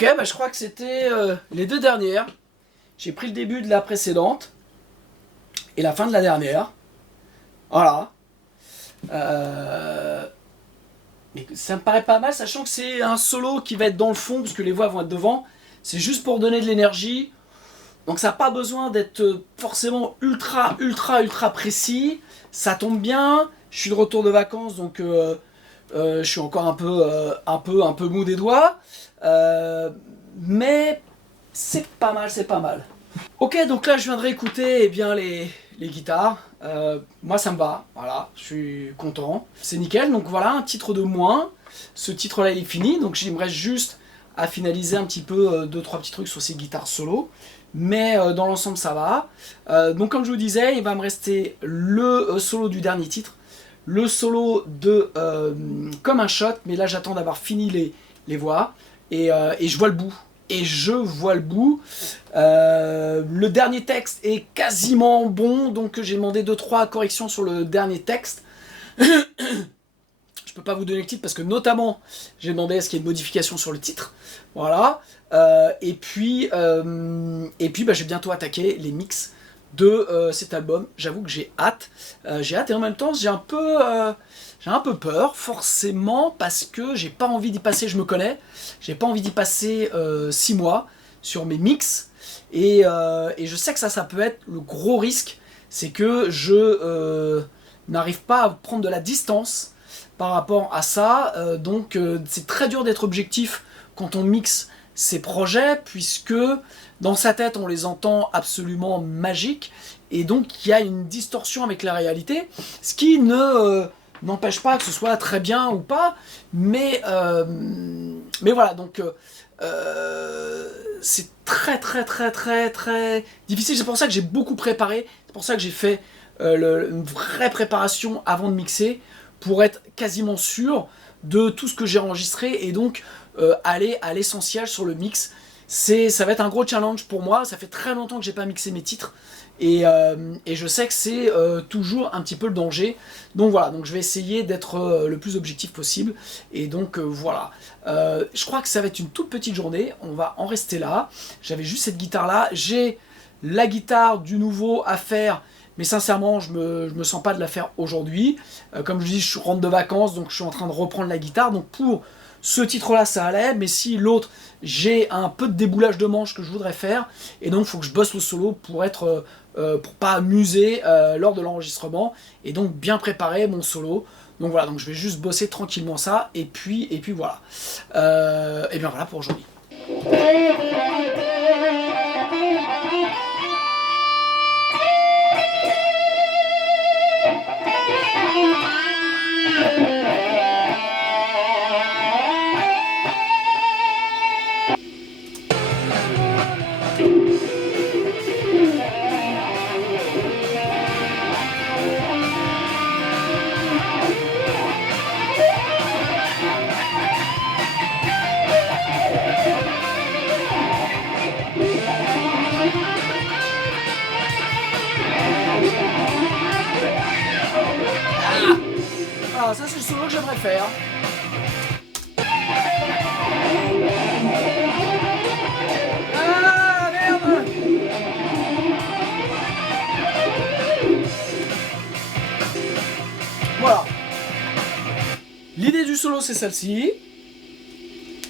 Ok, bah je crois que c'était les deux dernières. J'ai pris le début de la précédente et la fin de la dernière. Voilà. Mais ça me paraît pas mal, sachant que c'est un solo qui va être dans le fond, parce que les voix vont être devant. C'est juste pour donner de l'énergie. Donc ça n'a pas besoin d'être forcément ultra précis. Ça tombe bien. Je suis de retour de vacances, donc je suis encore un peu mou des doigts. Mais c'est pas mal, c'est pas mal. Ok, donc là je viendrai écouter eh bien, les guitares. Moi ça me va, voilà, je suis content. C'est nickel, donc voilà, un titre de moins. Ce titre-là il est fini, donc il me reste juste à finaliser un petit peu 2-3 petits trucs sur ces guitares solo. Mais dans l'ensemble ça va. Donc comme je vous disais, il va me rester le solo du dernier titre. Le solo de Comme un shot, mais là j'attends d'avoir fini les voix. Et je vois le bout. Et je vois le bout. Le dernier texte est quasiment bon, donc j'ai demandé 2-3 corrections sur le dernier texte. Je peux pas vous donner le titre parce que notamment j'ai demandé est-ce qu'il y a une modification sur le titre. Voilà. Et puis bah, j'ai bientôt attaqué les mix de cet album. J'avoue que j'ai hâte. J'ai hâte et en même temps j'ai un peu peur, forcément, parce que j'ai pas envie d'y passer, je me connais, j'ai pas envie d'y passer 6 mois sur mes mix, et je sais que ça peut être le gros risque, c'est que je n'arrive pas à prendre de la distance par rapport à ça, donc c'est très dur d'être objectif quand on mixe ces projets, puisque dans sa tête on les entend absolument magiques, et donc il y a une distorsion avec la réalité, ce qui n'empêche pas que ce soit très bien ou pas, mais voilà, donc c'est très difficile. C'est pour ça que j'ai beaucoup préparé, c'est pour ça que j'ai fait une vraie préparation avant de mixer, pour être quasiment sûr de tout ce que j'ai enregistré, et donc aller à l'essentiel sur le mix. Ça va être un gros challenge pour moi, ça fait très longtemps que j'ai pas mixé mes titres, et je sais que c'est toujours un petit peu le danger. Donc voilà, donc je vais essayer d'être le plus objectif possible, et donc voilà. Je crois que ça va être une toute petite journée, on va en rester là. J'avais juste cette guitare là, j'ai la guitare du nouveau à faire, mais sincèrement je me sens pas de la faire aujourd'hui. Comme je dis, je rentre de vacances, donc je suis en train de reprendre la guitare, donc pour ce titre-là, ça allait, mais si l'autre, j'ai un peu de déboulage de manche que je voudrais faire, et donc il faut que je bosse le solo pour pas amuser lors de l'enregistrement, et donc bien préparer mon solo. Donc voilà, donc je vais juste bosser tranquillement ça, et puis voilà. Et bien voilà pour aujourd'hui. Ah, ça c'est le solo que j'aimerais faire. Ah merde! Voilà. L'idée du solo c'est celle-ci.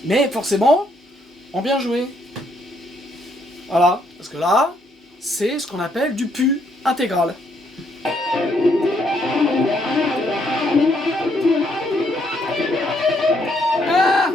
Mais forcément, en bien joué. Voilà. Parce que là, c'est ce qu'on appelle du pu intégral. Ah!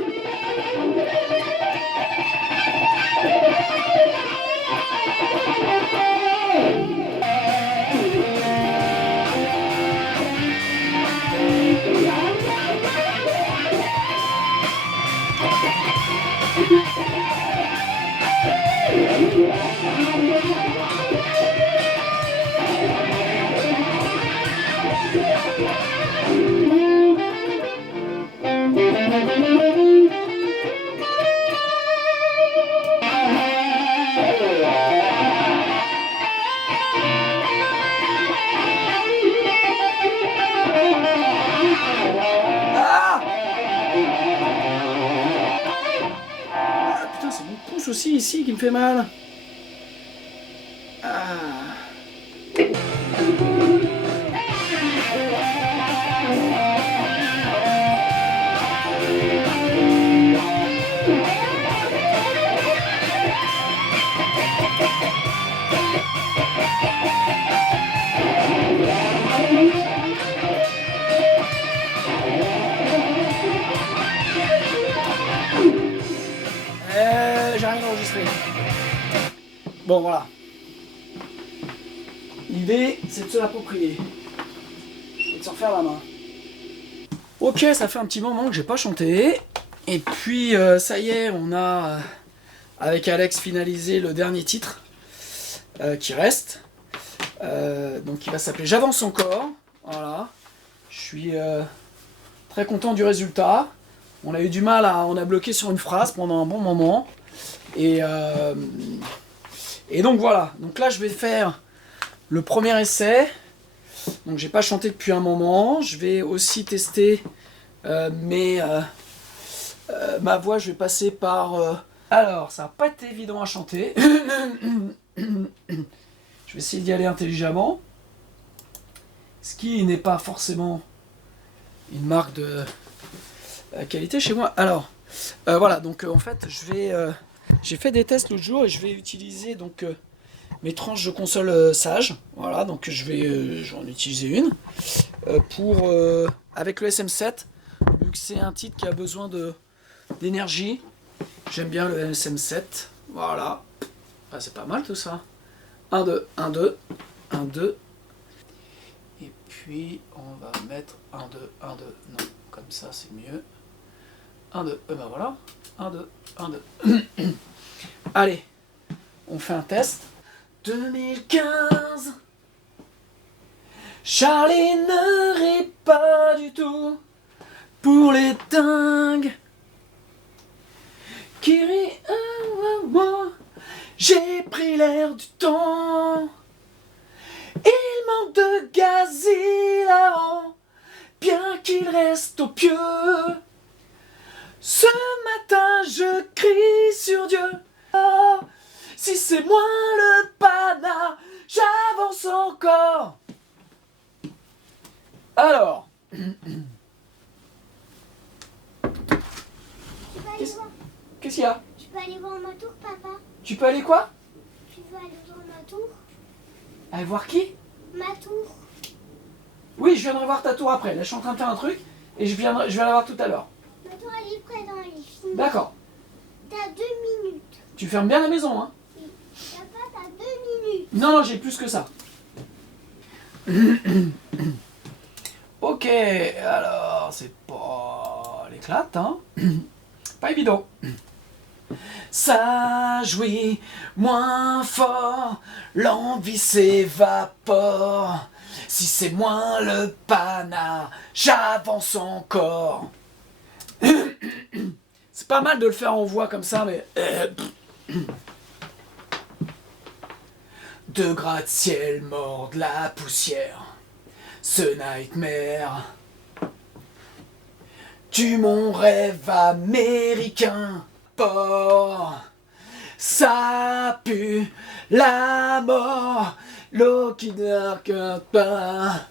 aussi ici qui me fait mal. Ah. J'ai rien enregistré. Bon, voilà. L'idée, c'est de se l'approprier. Et de s'en faire la main. Ok, ça fait un petit moment que j'ai pas chanté. Et puis, ça y est, on a, avec Alex, finalisé le dernier titre qui reste. Donc, il va s'appeler J'avance encore. Voilà. Je suis très content du résultat. On a eu du mal on a bloqué sur une phrase pendant un bon moment. Et donc voilà. Donc là, je vais faire le premier essai. Donc j'ai pas chanté depuis un moment. Je vais aussi tester ma voix. Je vais passer par... Alors, ça va pas être évident à chanter. Je vais essayer d'y aller intelligemment. Ce qui n'est pas forcément une marque de qualité chez moi. Alors, voilà. Donc en fait, j'ai fait des tests l'autre jour et je vais utiliser donc mes tranches de console Sage. Voilà, donc je vais en utiliser une pour avec le SM7, vu que c'est un titre qui a besoin d'énergie. J'aime bien le SM7. Voilà. Ah, c'est pas mal tout ça. 1, 2, 1, 2, 1, 2. Et puis on va mettre 1, 2, 1, 2. Non, comme ça c'est mieux. 1, 2. Et ben voilà. 1, 2, 1, 2. Allez, on fait un test. 2015. Charlie ne rit pas du tout pour les dingues qui rient à moi. J'ai pris l'air du temps. Il manque de gaz hilarant, bien qu'il reste au pieu. Ce matin je crie sur Dieu. Oh, si c'est moi le panard, j'avance encore. Alors, qu'est-ce qu'il y a? Tu peux aller voir ma tour, papa? Tu peux aller quoi? Tu veux aller voir ma tour? Aller voir qui? Ma tour. Oui, je viendrai voir ta tour après. Là, je suis en train de faire un truc et je vais la voir tout à l'heure. Ma tour, elle est près dans les films. D'accord. T'as 2 minutes. Tu fermes bien la maison, hein? Oui. Papa, t'as 2 minutes. Non, j'ai plus que ça. Ok, alors, c'est pas l'éclate, hein? Pas évident. Ça jouit moins fort, l'envie s'évapore. Si c'est moins le panard, j'avance encore. C'est pas mal de le faire en voix comme ça, mais... De gratte-ciel mordent la poussière. Ce nightmare tu mon rêve américain. Port, ça pue la mort. L'eau qui n'arque pas.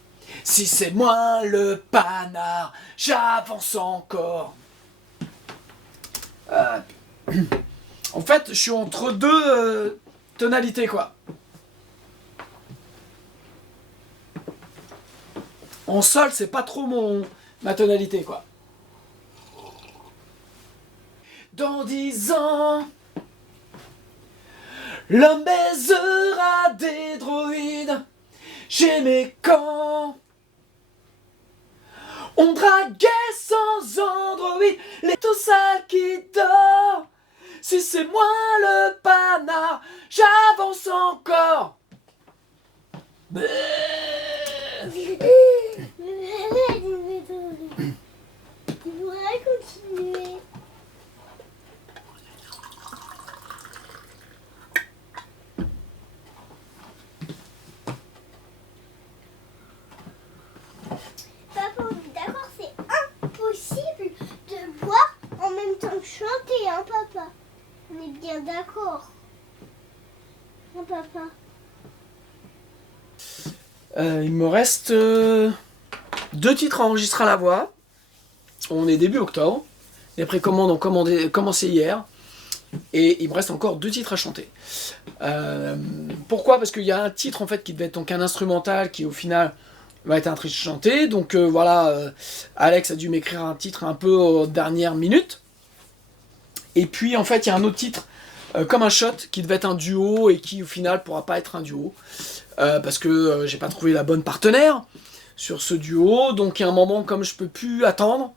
Si c'est moi le panard, j'avance encore. En fait, je suis entre deux tonalités, quoi. En sol, c'est pas trop ma tonalité, quoi. Dans 10 ans, l'homme baisera des droïdes chez mes camps. On draguait sans androïde les tout sales qui dort. Si c'est moi le panard, j'avance encore. Tu pourrais continuer. Papa, on est d'accord, c'est impossible de boire en même temps que chanter, hein, papa? On est bien d'accord. Non, papa. Il me reste 2 titres à enregistrer à la voix. On est début octobre. Les précommandes ont commencé hier. Et il me reste encore 2 titres à chanter. Pourquoi ? Parce qu'il y a un titre en fait qui devait être donc un instrumental qui au final va être un titre chanté. Donc Alex a dû m'écrire un titre un peu aux dernières minutes. Et puis en fait il y a un autre titre comme un shot qui devait être un duo et qui au final pourra pas être un duo. Parce que j'ai pas trouvé la bonne partenaire sur ce duo. Donc il y a un moment comme je peux plus attendre.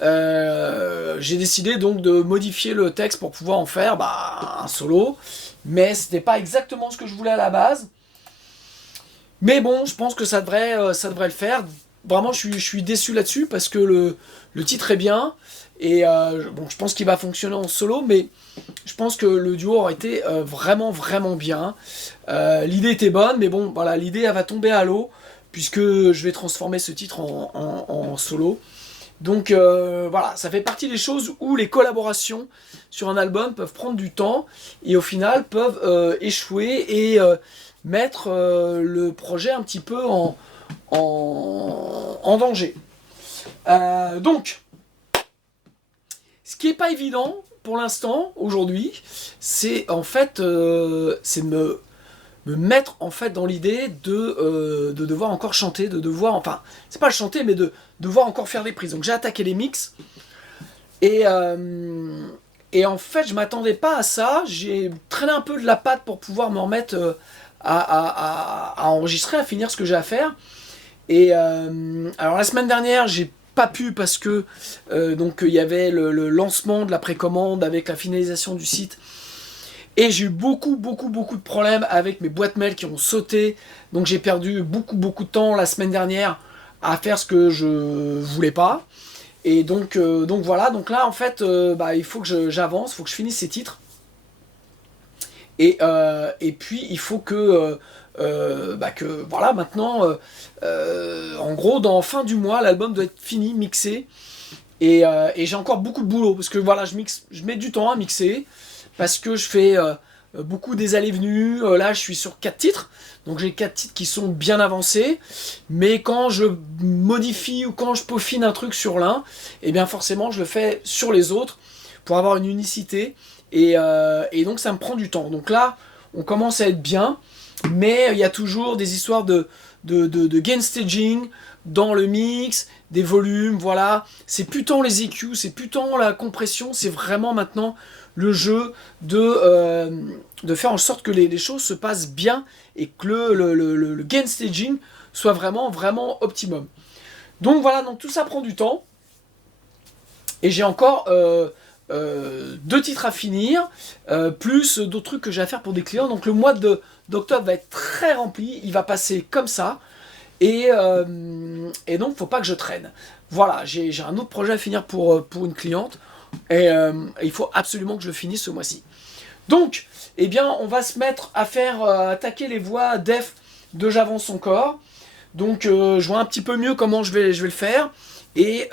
J'ai décidé donc de modifier le texte pour pouvoir en faire un solo, mais c'était pas exactement ce que je voulais à la base. Mais bon, je pense que ça devrait le faire. Vraiment, je suis déçu là-dessus parce que le titre est bien et je pense qu'il va fonctionner en solo, mais je pense que le duo aurait été vraiment vraiment bien. L'idée était bonne, mais bon, voilà, l'idée elle va tomber à l'eau puisque je vais transformer ce titre en solo. Donc voilà, ça fait partie des choses où les collaborations sur un album peuvent prendre du temps et au final peuvent échouer et mettre le projet un petit peu en danger. Donc, ce qui n'est pas évident pour l'instant, aujourd'hui, c'est en fait c'est me mettre en fait dans l'idée de devoir encore chanter, de devoir, enfin, c'est pas le chanter, mais de devoir encore faire des prises. Donc j'ai attaqué les mix, et en fait je m'attendais pas à ça, j'ai traîné un peu de la patte pour pouvoir me remettre à enregistrer, à finir ce que j'ai à faire. Et alors la semaine dernière j'ai pas pu parce que donc il y avait le lancement de la précommande avec la finalisation du site. Et j'ai eu beaucoup de problèmes avec mes boîtes mail qui ont sauté. Donc j'ai perdu beaucoup de temps la semaine dernière à faire ce que je voulais pas. Et donc voilà, donc là en fait il faut que j'avance, il faut que je finisse ces titres. Et puis il faut que voilà, maintenant en gros dans fin du mois l'album doit être fini, mixé. Et j'ai encore beaucoup de boulot parce que voilà, je mets du temps à mixer. Parce que je fais beaucoup des allées-venues. Là, je suis sur 4 titres. Donc, j'ai 4 titres qui sont bien avancés. Mais quand je modifie ou quand je peaufine un truc sur l'un, eh bien, forcément, je le fais sur les autres pour avoir une unicité. Et donc, ça me prend du temps. Donc là, on commence à être bien. Mais il y a toujours des histoires de gain staging dans le mix, des volumes, voilà. C'est plus tant les EQ, c'est plus tant la compression, c'est vraiment maintenant le jeu de faire en sorte que les choses se passent bien et que le gain staging soit vraiment optimum. Donc voilà, donc tout ça prend du temps. Et j'ai encore 2 titres à finir, plus d'autres trucs que j'ai à faire pour des clients. Donc le mois d'octobre va être très rempli, il va passer comme ça. Et donc faut pas que je traîne. Voilà, j'ai un autre projet à finir pour une cliente. Et il faut absolument que je le finisse ce mois-ci. Donc, eh bien, on va se mettre à faire attaquer les voix def de J'avance encore. Donc, je vois un petit peu mieux comment je vais le faire. Et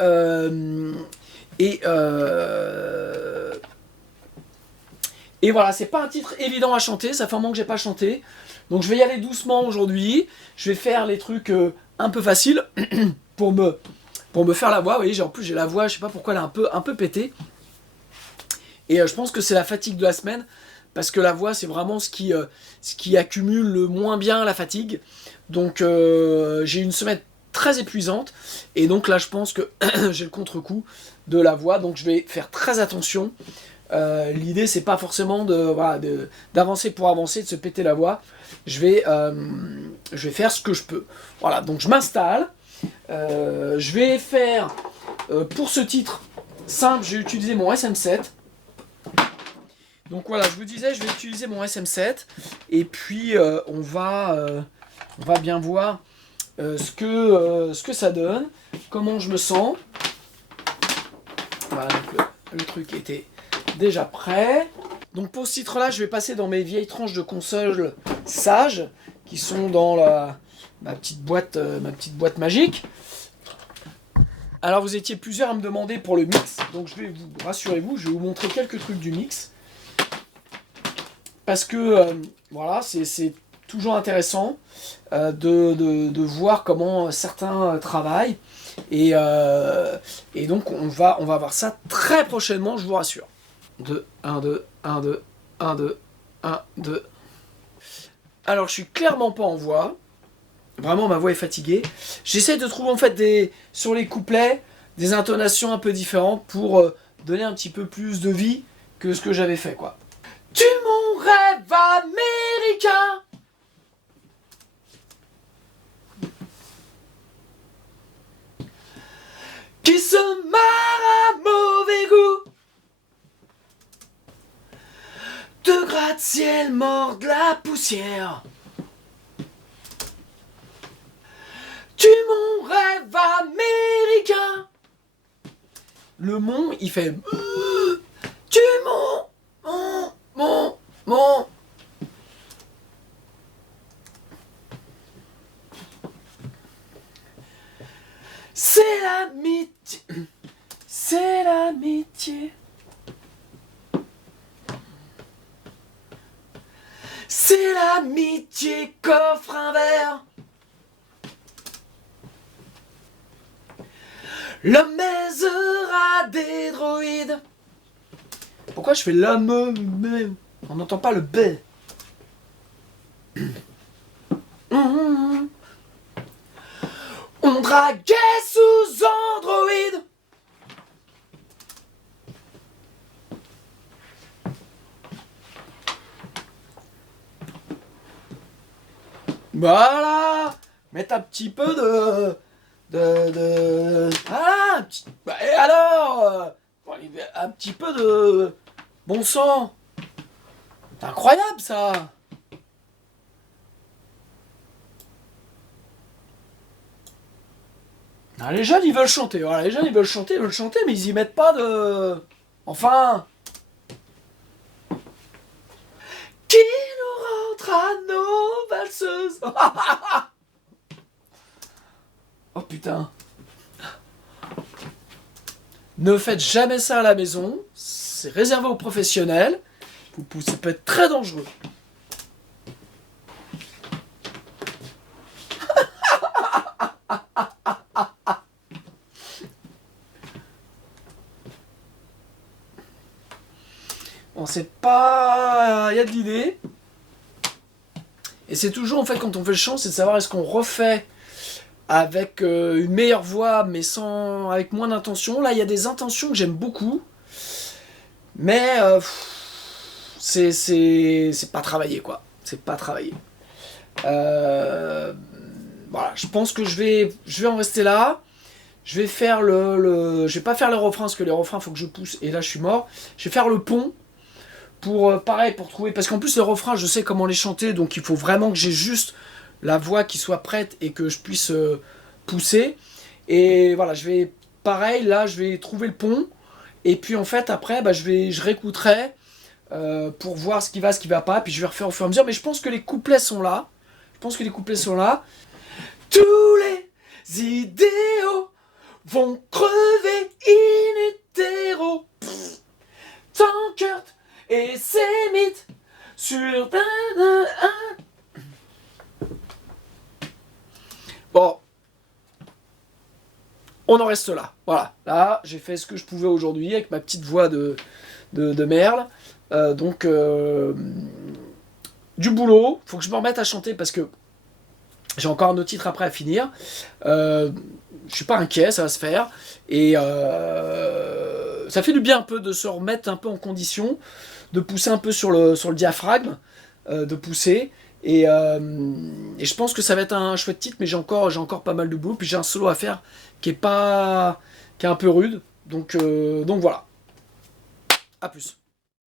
voilà, c'est pas un titre évident à chanter. Ça fait un moment que j'ai pas chanté. Donc, je vais y aller doucement aujourd'hui. Je vais faire les trucs un peu faciles pour me faire la voix. Vous voyez, en plus, j'ai la voix, je sais pas pourquoi elle est un peu pétée. Et je pense que c'est la fatigue de la semaine, parce que la voix, c'est vraiment ce qui accumule le moins bien la fatigue. Donc, j'ai une semaine très épuisante, et donc là, je pense que j'ai le contre-coup de la voix, donc je vais faire très attention. L'idée, c'est pas forcément d'avancer pour avancer, de se péter la voix. Je vais faire ce que je peux. Voilà, donc je m'installe. Je vais faire, pour ce titre simple, j'ai utilisé mon SM7. Donc voilà, je vous disais, je vais utiliser mon SM7. Et puis, on va bien voir ce que ça donne, comment je me sens. Voilà, donc le truc était déjà prêt. Donc pour ce titre-là, je vais passer dans mes vieilles tranches de console Sage, qui sont dans ma petite boîte magique. Alors vous étiez plusieurs à me demander pour le mix, donc rassurez-vous, je vais vous montrer quelques trucs du mix. parce que voilà, c'est toujours intéressant de voir comment certains travaillent. Et donc on va voir ça très prochainement, je vous rassure. 2, 1, 2, 1, 2, 1, 2, 1, 2. Alors je suis clairement pas en voix. Vraiment ma voix est fatiguée. J'essaie de trouver en fait sur les couplets des intonations un peu différentes pour donner un petit peu plus de vie que ce que j'avais fait quoi. Tu mon rêve américain. Qui se marre à mauvais goût. De gratte-ciel mord de la poussière. Tu mon rêve américain. Le mon, il fait tu mon. C'est l'amitié. C'est l'amitié. C'est l'amitié qu'offre un verre. L'homme baisera des droïdes. Pourquoi je fais l'homme? On n'entend pas le B. On draguait sous Android. Voilà. Mettre un petit peu de... Ah, et alors un petit peu de bon sang. C'est incroyable ça. Ah, les jeunes ils veulent chanter. Voilà, les jeunes ils veulent chanter, mais ils y mettent pas de... Enfin. Qui nous rentre à nos valseuses. Oh putain. Ne faites jamais ça à la maison. C'est réservé aux professionnels. Ça peut être très dangereux. On sait pas... Il y a de l'idée. Et c'est toujours, en fait, quand on fait le chant, c'est de savoir est-ce qu'on refait avec une meilleure voix, mais avec moins d'intention. Là, il y a des intentions que j'aime beaucoup. Mais c'est pas travaillé, quoi. C'est pas travaillé. Voilà, je pense que je vais en rester là. Je vais faire je vais pas faire les refrains, parce que les refrains, faut que je pousse, et là, je suis mort. Je vais faire le pont. Pareil, pour trouver... Parce qu'en plus, les refrains, je sais comment les chanter, donc il faut vraiment que j'ai juste la voix qui soit prête et que je puisse pousser. Et voilà, pareil, là, je vais trouver le pont. Et puis, en fait, après, je réécouterai pour voir ce qui va pas. Puis, je vais refaire au fur et à mesure. Mais je pense que les couplets sont là. Tous les idéaux vont crever in utero. Tant Kurt et ses mythes sur... Bon. On en reste là. Voilà. Là, j'ai fait ce que je pouvais aujourd'hui avec ma petite voix de merle. Donc, du boulot. Faut que je me remette à chanter parce que j'ai encore un autre titre après à finir. Je suis pas inquiet, ça va se faire. Et ça fait du bien un peu de se remettre un peu en condition, de pousser un peu sur le diaphragme, de pousser. Et je pense que ça va être un chouette titre, mais j'ai encore pas mal de boulot. Puis j'ai un solo à faire qui est un peu rude. Donc voilà. À plus.